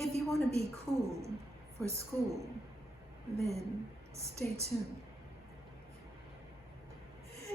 If you want to be cool for school, then stay tuned.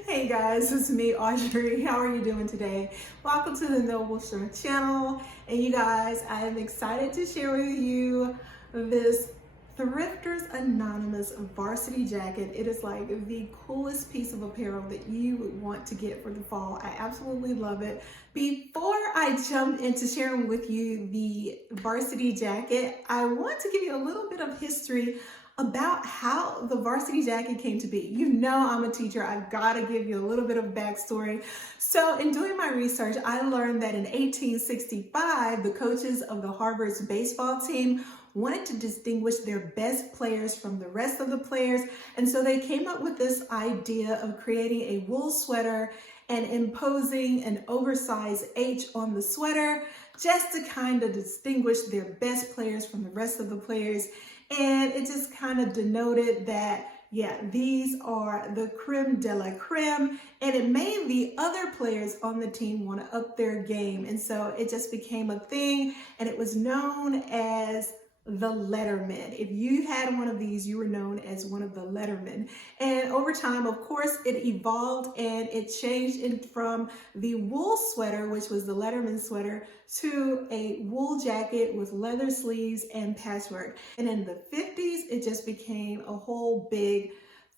Hey guys, it's me, Audrey. How are you doing today? Welcome to the Noble Show channel. And you guys, I am excited to share with you this Thrifters Anonymous Varsity Jacket. It is like the coolest piece of apparel that you would want to get for the fall. I absolutely love it. Before I jump into sharing with you the Varsity Jacket, I want to give you a little bit of history about how the Varsity Jacket came to be. You know I'm a teacher, I've got to give you a little bit of backstory. So in doing my research, I learned that in 1865, the coaches of the Harvard's baseball team wanted to distinguish their best players from the rest of the players. And so they came up with this idea of creating a wool sweater and imposing an oversized H on the sweater just to kind of distinguish their best players from the rest of the players. And it just kind of denoted that, yeah, these are the creme de la creme, and it made the other players on the team want to up their game. And so it just became a thing, and it was known as the Letterman. If you had one of these, you were known as one of the Lettermen. And over time, of course, it evolved and it changed from the wool sweater, which was the Letterman sweater, to a wool jacket with leather sleeves and patchwork. And in the 50s, it just became a whole big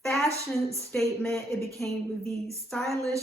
fashion statement. It became the stylish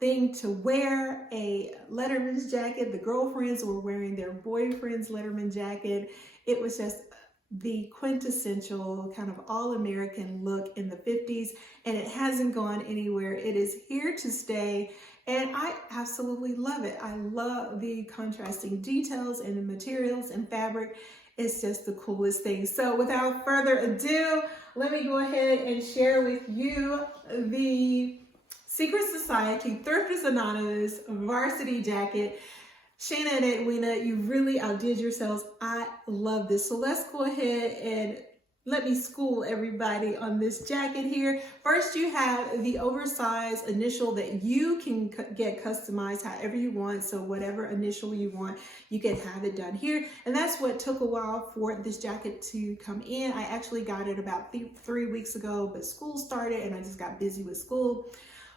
thing to wear, a Letterman's jacket. The girlfriends were wearing their boyfriend's Letterman jacket. It was just the quintessential kind of all-American look in the 50s, and it hasn't gone anywhere. It is here to stay, and I absolutely love it. I love the contrasting details and the materials and fabric. It's just the coolest thing. So without further ado, let me go ahead and share with you the Secret Society Thrifters Anonymous Varsity Jacket. Shayna and Edwina, you really outdid yourselves. I love this. So let's go ahead and let me school everybody on this jacket here. First, you have the oversized initial that you can get customized however you want. So whatever initial you want, you can have it done here. And that's what took a while for this jacket to come in. I actually got it about 3 weeks ago, but school started and I just got busy with school.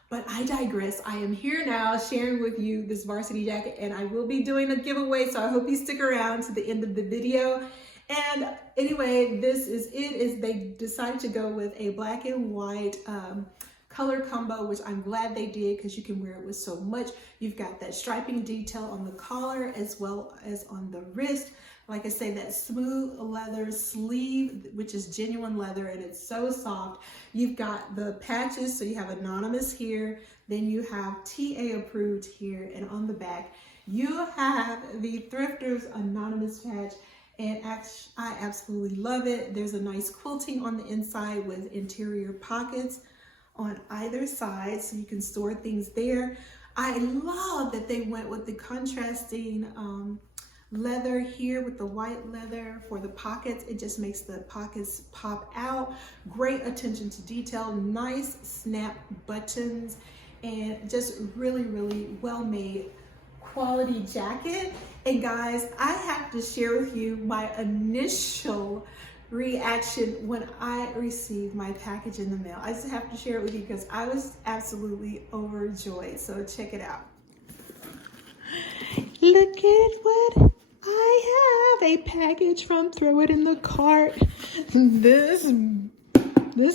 But I digress. I am here now sharing with you this varsity jacket, and I will be doing a giveaway, so I hope you stick around to the end of the video. And anyway, this is it. They decided to go with a black and white color combo, which I'm glad they did because you can wear it with so much. You've got that striping detail on the collar as well as on the wrist. Like I say, that smooth leather sleeve, which is genuine leather, and it's so soft. You've got the patches, so you have anonymous here, then you have TA approved here, and on the back, you have the Thrifters Anonymous patch, and I absolutely love it. There's a nice quilting on the inside with interior pockets on either side, so you can store things there. I love that they went with the contrasting leather here with the white leather for the pockets. It just makes the pockets pop out. Great attention to detail, nice snap buttons, and just really, really well made quality jacket. And guys, I have to share with you my initial reaction when I received my package in the mail. I just have to share it with you because I was absolutely overjoyed. So check it out. Look at what I have, a package from Throw It in the Cart. This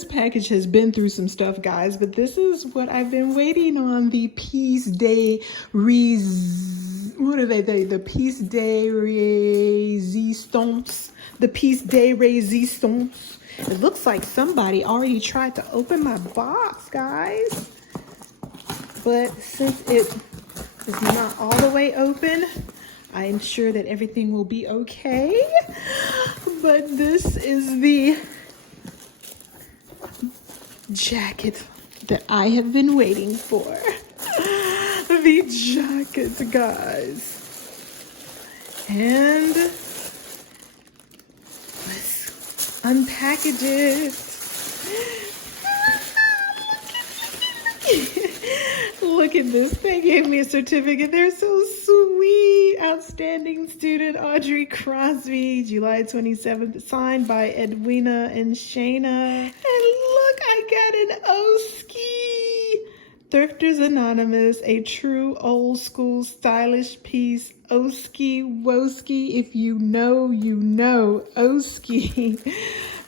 package has been through some stuff, guys, but this is what I've been waiting on, the Piece de the Piece de Resistance. The Piece de Resistance. It looks like somebody already tried to open my box, guys. But since it is not all the way open, I am sure that everything will be okay. But this is the jacket that I have been waiting for. The jacket, guys. And let's unpackage it. Look at this. They gave me a certificate. They're so sweet. I outstanding student Audrey Crosby, July 27th, signed by Edwina and Shayna. And look, I got an Oski. Thrifters Anonymous, a true old school stylish piece. Oski Woski, if you know, you know. Oski.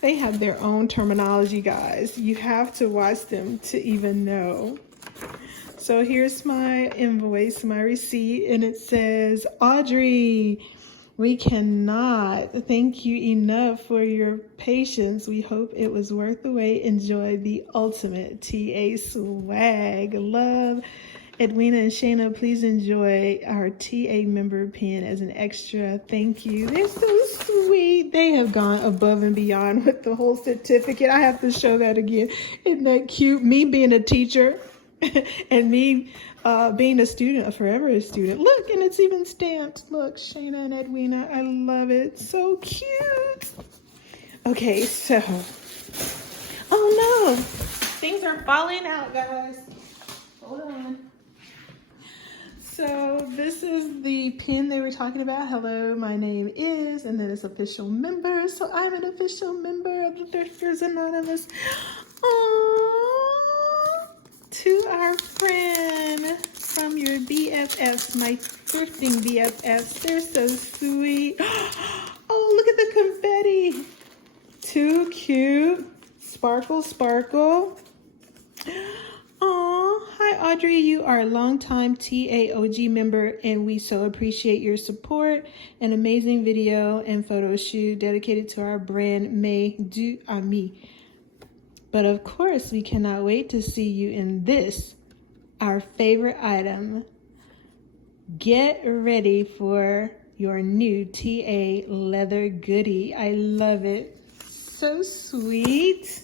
They have their own terminology, guys. You have to watch them to even know. So here's my invoice, my receipt, and it says, Audrey, we cannot thank you enough for your patience. We hope it was worth the wait. Enjoy the ultimate TA swag. Love, Edwina and Shayna. Please enjoy our TA member pin as an extra. Thank you. They're so sweet. They have gone above and beyond with the whole certificate. I have to show that again. Isn't that cute? Me being a teacher. And me being a student, forever a student. Look, and it's even stamped. Look, Shayna and Edwina, I love it. So cute. Okay, so, oh no, things are falling out, guys. Hold on. So this is the pin they were talking about. Hello, my name is, and then it's official member. So I'm an official member of the Thrifters Anonymous. Aww. To our friend from your BFFs, my thrifting BFFs. They're so sweet. Oh, look at the confetti. Too cute. Sparkle, sparkle. Oh, hi Audrey. You are a longtime TAOG member, and we so appreciate your support. An amazing video and photo shoot dedicated to our brand Mes Deux Amis. But of course, we cannot wait to see you in this, our favorite item. Get ready for your new TA leather goodie. I love it. So sweet.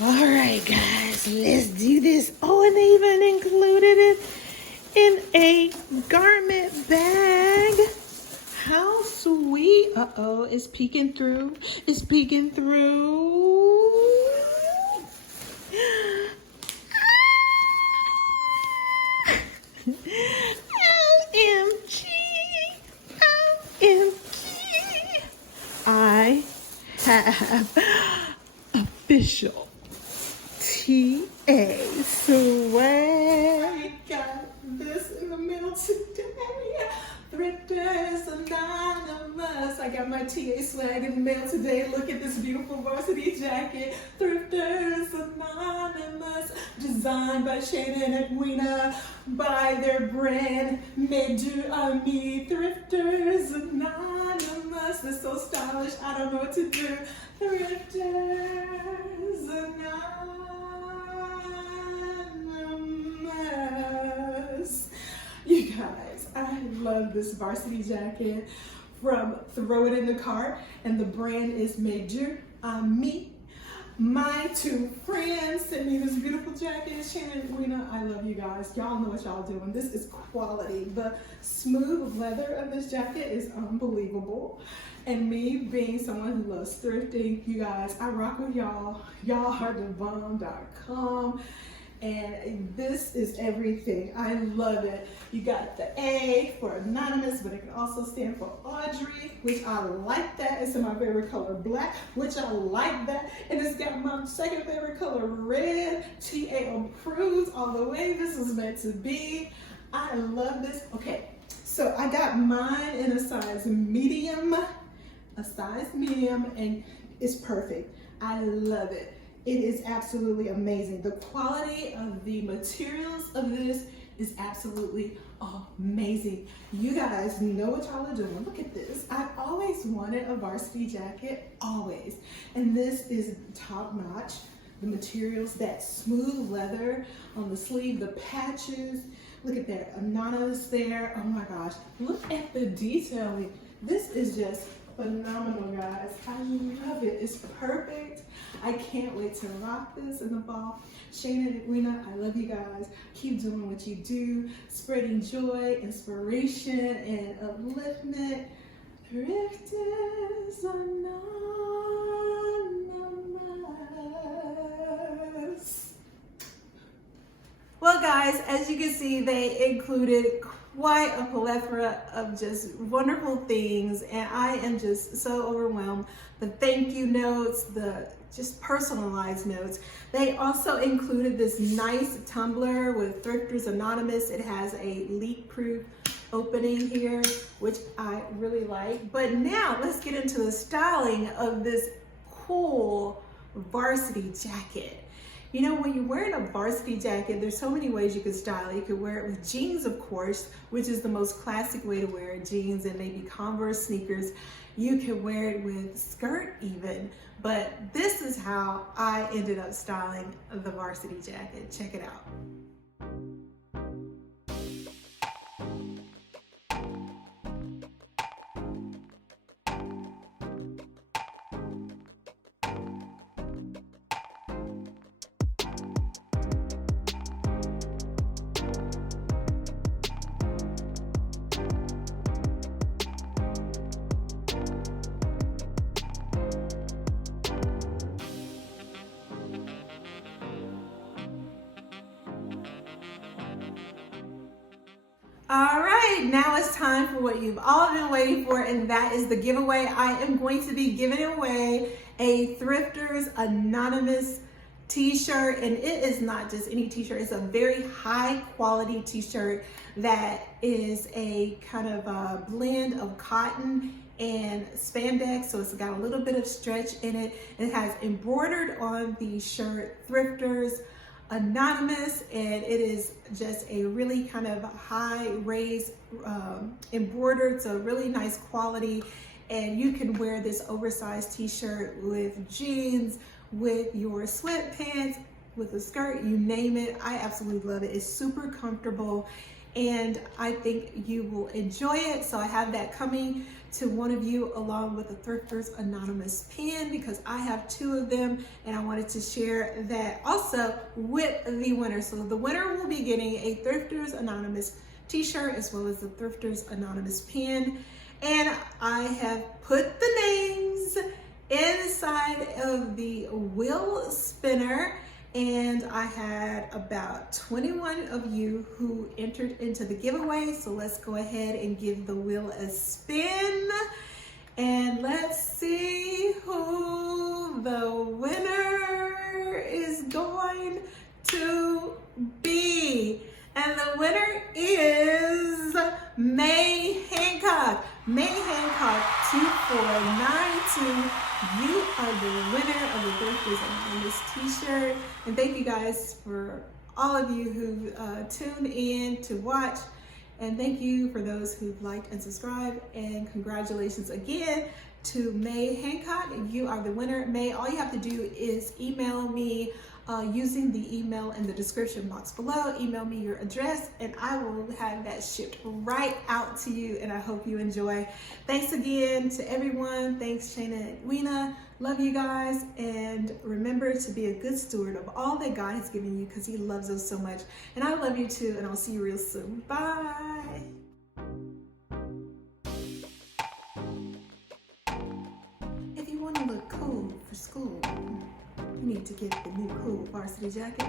All right, guys, let's do this. Oh, and they even included it in a garment bag. How sweet. Uh-oh, it's peeking through. It's peeking through. OMG, OMG. I have official TA swag. I got this in the mail today. Thrifters Anonymous. I got my TA swag in the mail today. Look at this beautiful varsity jacket. Thrifters Anonymous. Designed by Shayna and Edwina. By their brand Mes Deux Amis. Thrifters Anonymous. They're so stylish. I don't know what to do. Thrifters Anonymous. You guys, I love this varsity jacket from Throw It in the Cart, and the brand is Mes Deux Amis. My two friends sent me this beautiful jacket. Shannon and Edwina, I love you guys. Y'all know what y'all doing. This is quality. The smooth leather of this jacket is unbelievable. And me being someone who loves thrifting, you guys, I rock with y'all. Y'all are thebomb.com. And this is everything. I love it. You got the A for anonymous, but it can also stand for Audrey, which I like that. It's in my favorite color, black, which I like that. And it's got my second favorite color, red. TA approves all the way. This is meant to be. I love this. Okay, so I got mine in a size medium, and it's perfect. I love it. It is absolutely amazing. The quality of the materials of this is absolutely amazing. You guys know what y'all are doing. Look at this. I've always wanted a varsity jacket, always. And this is top notch. The materials, that smooth leather on the sleeve, the patches. Look at that, anonymous there. Oh my gosh, look at the detailing. This is just phenomenal, guys. I love it. It's perfect. I can't wait to rock this in the fall. Shayna and Edwina, I love you guys. Keep doing what you do, spreading joy, inspiration, and upliftment. Thrifters Anonymous. Well, guys, guys, as you can see, they included quite a plethora of just wonderful things, and I am just so overwhelmed. The thank you notes, the just personalized notes. They also included this nice tumbler with Thrifters Anonymous. It has a leak-proof opening here, which I really like. But now let's get into the styling of this cool varsity jacket. You know, when you're wearing a varsity jacket, there's so many ways you could style it. You could wear it with jeans, of course, which is the most classic way to wear it, jeans and maybe Converse sneakers. You could wear it with skirt even, but this is how I ended up styling the varsity jacket. Check it out. All right, now it's time for what you've all been waiting for, and that is the giveaway. I am going to be giving away a Thrifters Anonymous t-shirt, and it is not just any t-shirt. It's a very high quality t-shirt that is a kind of a blend of cotton and spandex, so it's got a little bit of stretch in it. It has embroidered on the shirt Thrifters Anonymous, and it is just a really kind of high raised embroidered, so really nice quality. And you can wear this oversized t-shirt with jeans, with your sweatpants, with a skirt, you name it. I absolutely love it. It's super comfortable, and I think you will enjoy it. So I have that coming to one of you, along with the Thrifters Anonymous pin, because I have 2 of them, and I wanted to share that also with the winner. So the winner will be getting a Thrifters Anonymous t-shirt as well as the Thrifters Anonymous pin. And I have put the names inside of the wheel spinner, and I had about 21 of you who entered into the giveaway. So let's go ahead and give the wheel a spin, and let's see who the winner is going to be. And the winner is May Hancock. May Hancock 2492. You are the winner of the Thrifters Anonymous t-shirt. And thank you guys for all of you who tuned in to watch. And thank you for those who've liked and subscribed. And congratulations again to May Hancock. You are the winner. May, all you have to do is email me using the email in the description box below. Email me your address, and I will have that shipped right out to you, and I hope you enjoy. Thanks again to everyone. Thanks, Shayna and Weena. Love you guys, and remember to be a good steward of all that God has given you, because He loves us so much. And I love you too, and I'll see you real soon. Bye. If you want to look cool for school, you need to get the new cool varsity jacket.